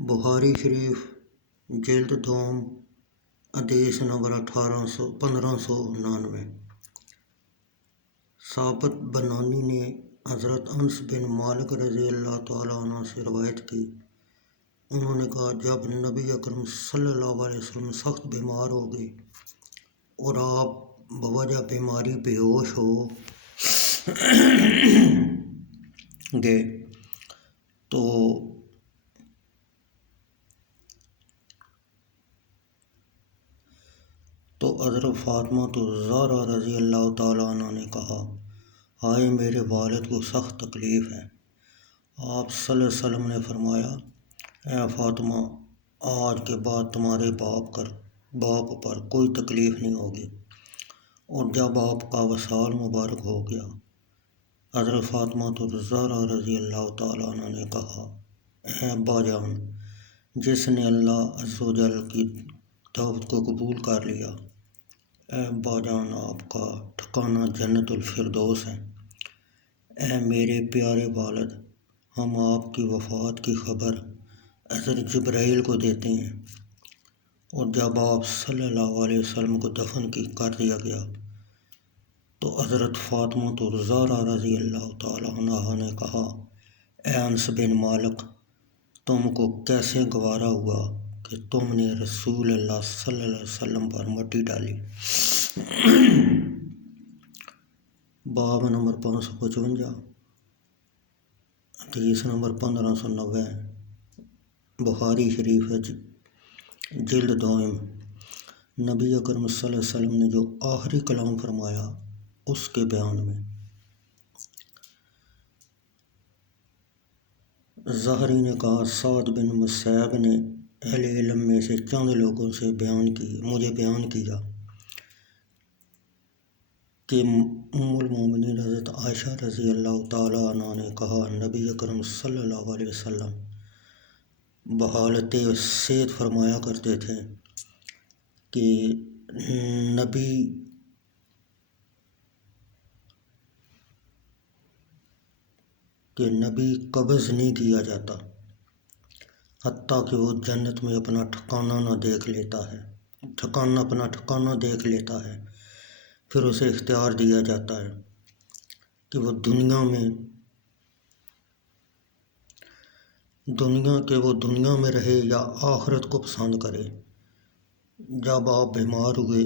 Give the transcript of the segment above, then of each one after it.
بخاری شریف جلد دوم حدیث نمبر 1599۔ ثابت بنانی نے حضرت انس بن مالک رضی اللہ تعالیٰ عنہ سے روایت کی، انہوں نے کہا جب نبی اکرم صلی اللہ علیہ وسلم سخت بیمار ہو گئے اور آپ بوجہ بیماری بے ہوش ہو گئے تو حضرت فاطمہ الزہرا رضی اللہ تعالیٰ عنہ نے کہا، ہائے میرے والد کو سخت تکلیف ہے۔ آپ صلی اللہ علیہ وسلم نے فرمایا، اے فاطمہ، آج کے بعد تمہارے باپ پر کوئی تکلیف نہیں ہوگی۔ اور جب آپ کا وصال مبارک ہو گیا، حضرت فاطمہ الزہرا رضی اللہ تعالیٰ عنہ نے کہا، اے ابا جان، جس نے اللہ عز و جل کی دعوت کو قبول کر لیا، اے ابا جان، آپ کا ٹھکانہ جنت الفردوس ہے۔ اے میرے پیارے والد، ہم آپ کی وفات کی خبر حضرت جبرائیل کو دیتے ہیں۔ اور جب آپ صلی اللہ علیہ وسلم کو دفن کر دیا گیا تو حضرت فاطمہ الزہرا رضی اللہ تعالیٰ عنہ نے کہا، اے انس بن مالک، تم کو کیسے گوارا ہوا کہ تم نے رسول اللہ صلی اللہ علیہ وسلم پر مٹی ڈالی؟ باب نمبر 555، حدیث نمبر 1590۔ بخاری شریف جلد دوم۔ نبی اکرم صلی اللہ علیہ وسلم نے جو آخری کلام فرمایا اس کے بیان میں زہری نے کہا، سعد بن مسیب نے اہل علم میں سے چند لوگوں سے مجھے بیان کیا کہ ام المومنین حضرت عائشہ رضی اللہ تعالیٰ عنہ نے کہا، نبی اکرم صلی اللہ علیہ وسلم بحالت صحت فرمایا کرتے تھے کہ نبی قبض نہیں کیا جاتا حتیٰ کہ وہ جنت میں اپنا ٹھکانہ دیکھ لیتا ہے، پھر اسے اختیار دیا جاتا ہے کہ وہ دنیا میں رہے یا آخرت کو پسند کرے۔ جب آپ بیمار ہوئے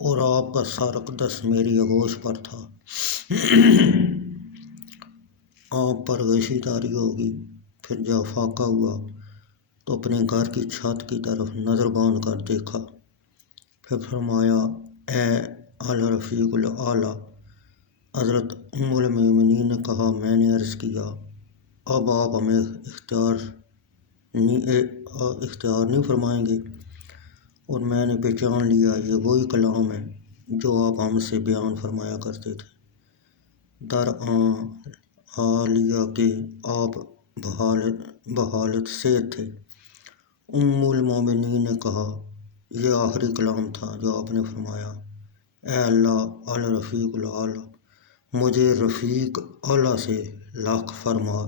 اور آپ کا سارا قدس میری آغوش پر تھا، آپ پر غشی تاری ہوگی۔ پھر جب فاقہ ہوا تو اپنے گھر کی چھت کی طرف نظر باندھ کر دیکھا، پھر فرمایا، اے الرفیق الاعلیٰ۔ حضرت ام المومنین نے کہا، میں نے عرض کیا، اب آپ ہمیں اختیار نہیں فرمائیں گے؟ اور میں نے پہچان لیا یہ وہی کلام ہے جو آپ ہم سے بیان فرمایا کرتے تھے، حالیہ کہ آپ بحالت صحت تھے۔ ام المومنین نے کہا، یہ آخری کلام تھا جو آپ نے فرمایا، اے اللہ الرفیق الاعلیٰ، مجھے رفیق اعلیٰ سے لاحق فرما۔